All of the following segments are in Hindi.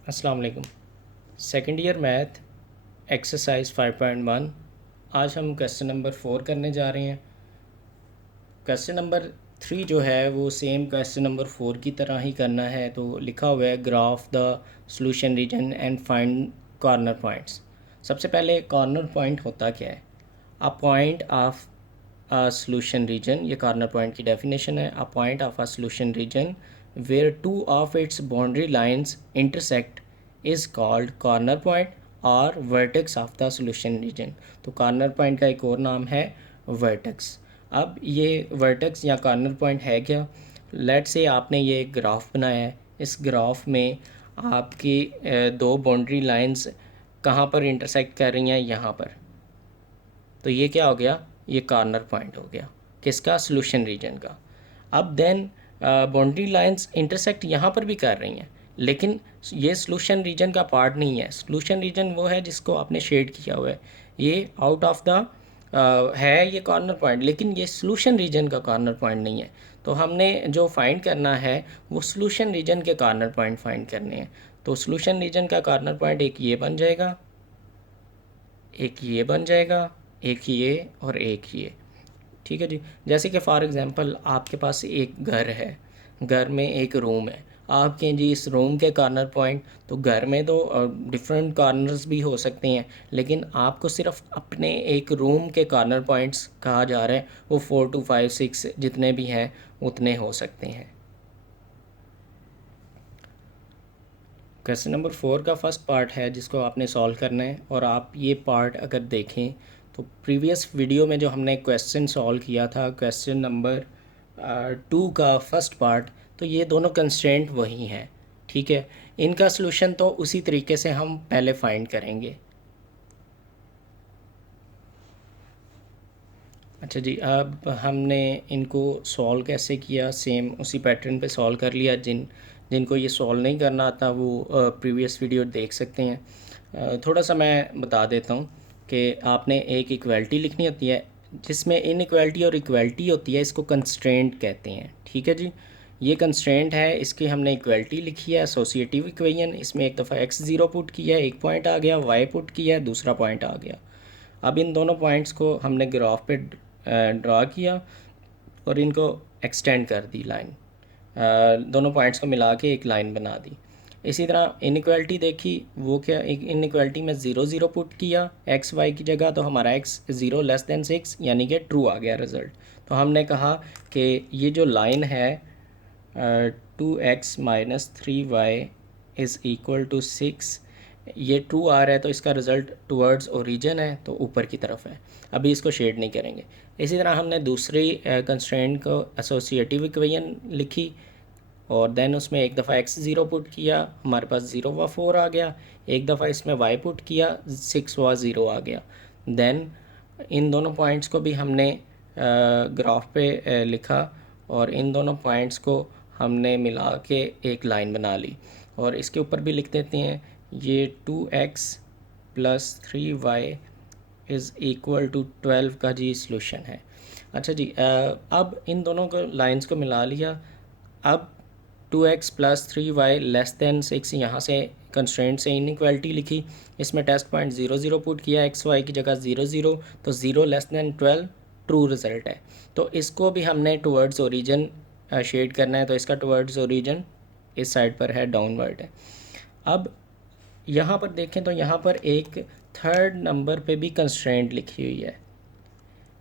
अस्सलाम वालेकुम। Second year math exercise 5.1। आज हम क्वेश्चन नंबर 4 करने जा रहे हैं। क्वेश्चन नंबर 3 जो है वो सेम क्वेश्चन नंबर 4 की तरह ही करना है। तो लिखा हुआ है graph the solution region and find corner points. सबसे पहले कॉर्नर पॉइंट होता क्या है? A point of a solution region, ये कॉर्नर पॉइंट की डेफिनेशन है। A point of a solution region where two of its boundary lines intersect is called corner point और vertex of the solution region. तो कॉर्नर पॉइंट का एक और नाम है वर्टेक्स। अब ये वर्टेक्स या कॉर्नर पॉइंट है क्या? लेट से आपने ये एक ग्राफ बनाया है। इस ग्राफ में आपकी दो बाउंड्री लाइंस कहाँ पर इंटरसेक्ट कर रही हैं? यहाँ पर। तो ये क्या हो गया? ये कॉर्नर पॉइंट हो गया किसका? सॉल्यूशन रीजन का। अब देन बाउंड्री लाइंस इंटरसेक्ट यहाँ पर भी कर रही हैं, लेकिन ये सॉल्यूशन रीजन का पार्ट नहीं है। सॉल्यूशन रीजन वो है जिसको आपने शेड किया हुआ है। ये आउट ऑफ द है ये कॉर्नर पॉइंट, लेकिन ये सॉल्यूशन रीजन का कॉर्नर पॉइंट नहीं है। तो हमने जो फाइंड करना है वो सॉल्यूशन रीजन के कॉर्नर पॉइंट फाइंड करने हैं। तो सॉल्यूशन रीजन का कॉर्नर पॉइंट एक ये बन जाएगा, एक ये बन जाएगा, एक ये और एक ये। ठीक है जी। जैसे कि फॉर एग्ज़ाम्पल आपके पास एक घर है, घर में एक रूम है। आप कहें जी इस रूम के कॉर्नर पॉइंट, तो घर में तो डिफरेंट कॉर्नर्स भी हो सकते हैं, लेकिन आपको सिर्फ अपने एक रूम के कॉर्नर पॉइंट्स कहा जा रहा है। वो 4 to 5 6 जितने भी हैं उतने हो सकते हैं। क्वेश्चन नंबर 4 का फर्स्ट पार्ट है जिसको आपने सॉल्व करना है। और आप ये पार्ट अगर देखें तो प्रीवियस वीडियो में जो हमने क्वेश्चन सॉल्व किया था, क्वेश्चन नंबर 2 का फर्स्ट पार्ट, तो ये दोनों कंस्ट्रेंट वही हैं। ठीक है, इनका सलूशन तो उसी तरीके से हम पहले फाइंड करेंगे। अच्छा जी, अब हमने इनको सॉल्व कैसे किया, सेम उसी पैटर्न पे सॉल्व कर लिया। जिनको ये सॉल्व नहीं करना आता वो प्रीवियस वीडियो देख सकते हैं। थोड़ा सा मैं बता देता हूँ कि आपने एक इक्वालिटी लिखनी होती है जिसमें इनइक्वालिटी और इक्वालिटी होती है, इसको कंस्ट्रेंट कहते हैं। ठीक है जी, ये कंस्ट्रेंट है, इसकी हमने इक्वालिटी लिखी है एसोसिएटिव इक्वेशन। इसमें एक दफ़ा x0 पुट किया है, एक पॉइंट आ गया, y पुट किया है, दूसरा पॉइंट आ गया। अब इन दोनों पॉइंट्स को हमने ग्राफ पे ड्रा किया और इनको एक्सटेंड कर दी लाइन। दोनों पॉइंट्स को मिला के एक लाइन बना दी। इसी तरह इनइक्वालिटी देखी, वो क्या, एक इनइक्वालिटी में 0 0 पुट किया एक्स वाई की जगह, तो हमारा x 0 लेस दैन 6 यानी कि ट्रू आ गया रिज़ल्ट। तो हमने कहा कि ये जो लाइन है 2x - 3y is equal to 6, ये ट्रू आ रहा है, तो इसका रिज़ल्ट टुवर्ड्स ओरिजिन है, तो ऊपर की तरफ है। अभी इसको शेड नहीं करेंगे। इसी तरह हमने दूसरी कंस्ट्रेंट को एसोसिएटिव इक्वेशन लिखी और देन उसमें एक दफ़ा x0 पुट किया, हमारे पास 0 व 4 आ गया। एक दफ़ा इसमें y पुट किया, 6 व 0 आ गया। देन इन दोनों पॉइंट्स को भी हमने ग्राफ पे लिखा और इन दोनों पॉइंट्स को हमने मिला के एक लाइन बना ली। और इसके ऊपर भी लिख देते हैं, ये 2x + 3y is equal to 12 का जी सॉल्यूशन है। अच्छा जी, अब इन दोनों को लाइंस को मिला लिया। अब 2x + 3y लेस दैन 6, यहाँ से कंस्ट्रेंट से इनइक्वालिटी लिखी। इसमें टेस्ट पॉइंट 0 0 पुट किया, एक्स वाई की जगह 0 0, तो 0 लेस दैन 12 ट्रू रिज़ल्ट है। तो इसको भी हमने टुवर्ड्स ओरिजिन शेड करना है, तो इसका टुवर्ड्स ओरिजिन इस साइड पर है, डाउनवर्ड है। अब यहाँ पर देखें तो यहाँ पर एक थर्ड नंबर पे भी कंस्ट्रेंट लिखी हुई है,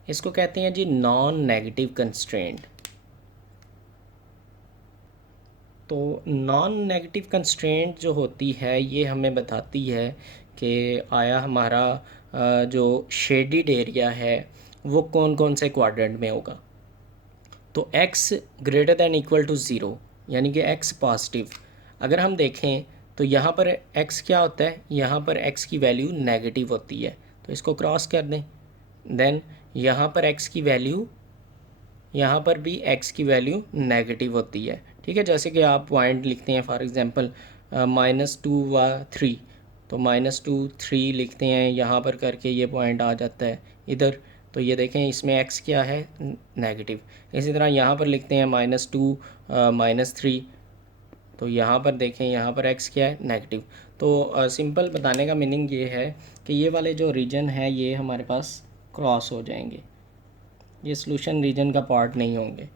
इसको कहते हैं जी नॉन नेगेटिव कंस्ट्रेंट। तो नॉन नेगेटिव कंस्ट्रेंट जो होती है ये हमें बताती है कि आया हमारा जो शेडिड एरिया है वो कौन कौन से क्वाड्रेंट में होगा। तो x greater than equal to 0 यानी कि x पॉजिटिव। अगर हम देखें तो यहाँ पर x क्या होता है, यहाँ पर x की वैल्यू नेगेटिव होती है, तो इसको क्रॉस कर दें। देन यहाँ पर x की वैल्यू, यहाँ पर भी x की वैल्यू नेगेटिव होती है। ठीक है, जैसे कि आप पॉइंट लिखते हैं फॉर एग्जांपल -2 व 3, तो -2 3 लिखते हैं, यहाँ पर करके ये पॉइंट आ जाता है इधर। तो ये देखें इसमें x क्या है, नेगेटिव। इसी तरह यहाँ पर लिखते हैं -2 -3, तो यहाँ पर देखें, यहाँ पर x क्या है, नेगेटिव। तो सिंपल बताने का मीनिंग ये है कि ये वाले जो रीजन है ये हमारे पास क्रॉस हो जाएंगे, ये सॉल्यूशन रीजन का पार्ट नहीं होंगे।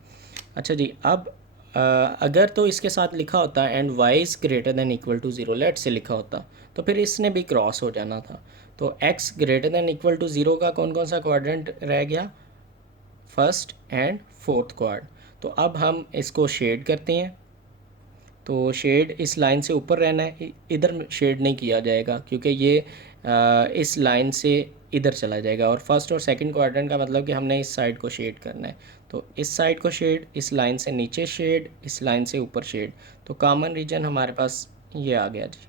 अच्छा जी, अब अगर तो इसके साथ लिखा होता and y is greater than equal to zero, late से लिखा होता, तो फिर इसने भी क्रॉस हो जाना था। तो x greater than equal to zero का कौन कौन सा क्वाड्रेंट रह गया, फर्स्ट एंड फोर्थ क्वाड। तो अब हम इसको शेड करते हैं। तो शेड इस लाइन से ऊपर रहना है, इधर शेड नहीं किया जाएगा क्योंकि ये इस लाइन से इधर चला जाएगा। और फर्स्ट और सेकंड क्वाड्रेंट का मतलब कि हमने इस साइड को शेड करना है। तो इस साइड को शेड, इस लाइन से नीचे शेड, इस लाइन से ऊपर शेड। तो कॉमन रीजन हमारे पास ये आ गया जी।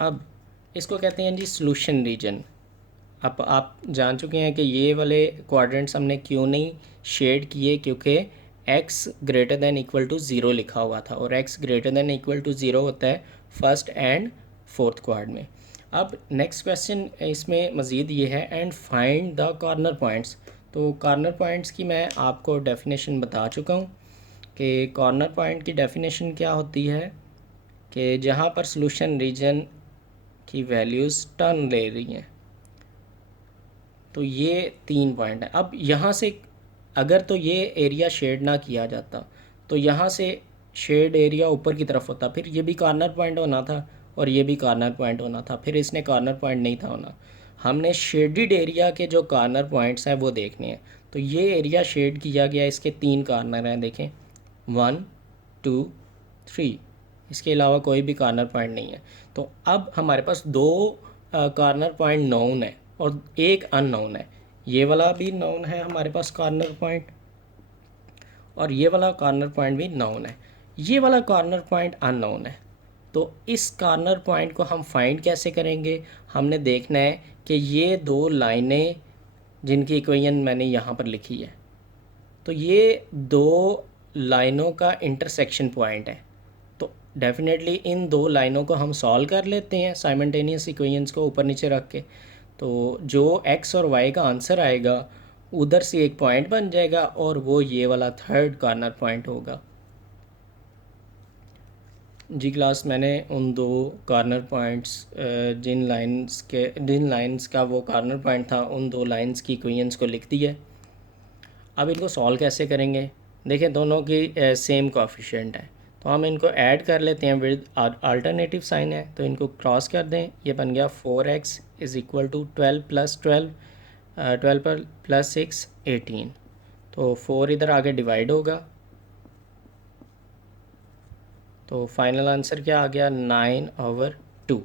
अब इसको कहते हैं जी सॉल्यूशन रीजन। अब आप जान चुके हैं कि ये वाले क्वाड्रेंट्स हमने क्यों नहीं शेड किए, क्योंकि x greater than equal to zero लिखा हुआ था और x greater than equal to zero होता है फर्स्ट एंड फोर्थ क्वाड में। अब नेक्स्ट क्वेश्चन इसमें मज़ीद ये है, and find the corner points. तो कॉर्नर पॉइंट्स की मैं आपको डेफिनेशन बता चुका हूँ कि कॉर्नर पॉइंट की डेफिनेशन क्या होती है कि जहाँ पर सॉल्यूशन रीजन की वैल्यूज़ टर्न ले रही हैं। तो ये 3 पॉइंट है। अब यहाँ से अगर तो ये एरिया शेड ना किया जाता तो यहाँ से शेड एरिया ऊपर की तरफ होता, फिर ये भी कॉर्नर पॉइंट होना था और ये भी कॉर्नर पॉइंट होना था, फिर इसने कॉर्नर पॉइंट नहीं था होना। हमने शेडिड एरिया के जो कॉर्नर पॉइंट्स हैं वो देखने हैं। तो ये एरिया शेड किया गया, इसके 3 कॉर्नर हैं, देखें 1 2 3, इसके अलावा कोई भी कॉर्नर पॉइंट नहीं है। तो अब हमारे पास 2 कॉर्नर पॉइंट नोन है और एक अननोन है। ये वाला भी नोन है हमारे पास कॉर्नर पॉइंट, और ये वाला कॉर्नर पॉइंट भी नोन है। ये वाला कॉर्नर पॉइंट अननोन है। तो इस कॉर्नर पॉइंट को हम फाइंड कैसे करेंगे, हमने देखना है कि ये 2 लाइनें जिनकी इक्वेशन मैंने यहाँ पर लिखी है, तो ये 2 लाइनों का इंटरसेक्शन पॉइंट है। तो डेफिनेटली इन 2 लाइनों को हम सॉल्व कर लेते हैं साइमल्टेनियस इक्वेशंस को ऊपर नीचे रख के। तो जो x और y का आंसर आएगा उधर से एक पॉइंट बन जाएगा और वो ये वाला थर्ड कॉर्नर पॉइंट होगा। जी क्लास, मैंने उन 2 कॉर्नर पॉइंट्स जिन लाइंस का वो कॉर्नर पॉइंट था उन 2 लाइंस की इक्वेशंस को लिख दिया। अब इनको सॉल्व कैसे करेंगे, देखें दोनों की सेम कोएफिशिएंट है, तो हम इनको ऐड कर लेते हैं विद अल्टरनेटिव साइन है, तो इनको क्रॉस कर दें। ये बन गया 4x is equal to 12 plus 12, 12 पर प्लस 6 18। तो 4 इधर आगे डिवाइड होगा, तो फाइनल आंसर क्या आ गया 9/2।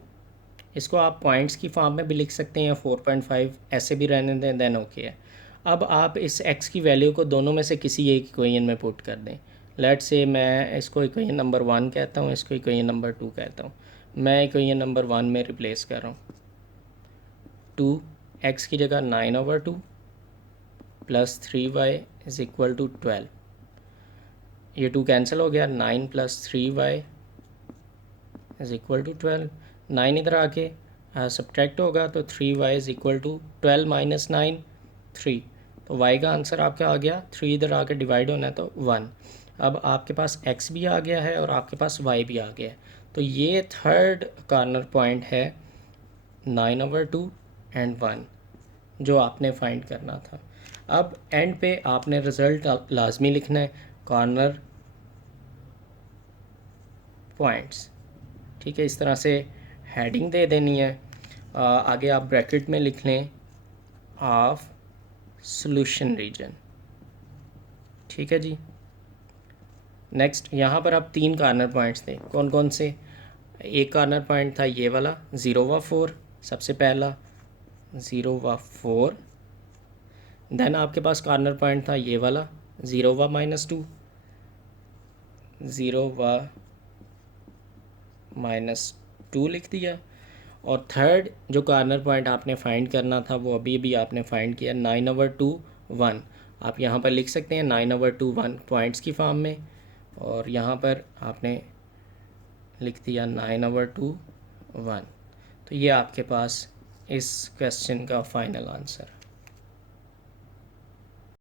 इसको आप पॉइंट्स की फॉर्म में भी लिख सकते हैं, 4.5 ऐसे भी रहने दें, देन ओके है। अब आप इस x की वैल्यू को दोनों में से किसी एक इक्वेशन में पुट कर दें। लेट से मैं इसको इक्वेशन नंबर 1 कहता हूँ, इसको इक्वेशन नंबर 2 कहता हूँ। मैं इक्वेशन नंबर 1 में रिप्लेस कर रहा हूँ, 2x की जगह 9/2 plus 3y is equal to 12। ये 2 कैंसिल हो गया, 9 plus 3y is equal to 12। 9 इधर आके सब्ट्रैक्ट होगा, तो 3y is equal to 12 minus 9 3। तो y का आंसर आपका आ गया, 3 इधर आके डिवाइड होना है तो 1। अब आपके पास x भी आ गया है और आपके पास y भी आ गया है। तो ये थर्ड कॉर्नर पॉइंट है 9/2 एंड 1 जो आपने फाइंड करना था। अब एंड पे आपने रिज़ल्ट लाजमी लिखना है, कॉर्नर पॉइंट्स, ठीक है। इस तरह से हेडिंग दे देनी है, आगे आप ब्रैकेट में लिख लें ऑफ सॉल्यूशन रीजन, ठीक है जी। नेक्स्ट यहाँ पर आप 3 कॉर्नर पॉइंट्स थे, कौन कौन से। एक कॉर्नर पॉइंट था ये वाला 0/4, सबसे पहला 0/4। देन आपके पास कॉर्नर पॉइंट था ये वाला 0/-2, 0/-2 लिख दिया। और थर्ड जो कॉर्नर पॉइंट आपने फाइंड करना था वो अभी भी आपने फाइंड किया, 9/2 1। आप यहाँ पर लिख सकते हैं 9/2 1 पॉइंट्स की फॉर्म में, और यहाँ पर आपने लिख दिया 9/2 1। तो ये आपके पास इस क्वेश्चन का फाइनल आंसर।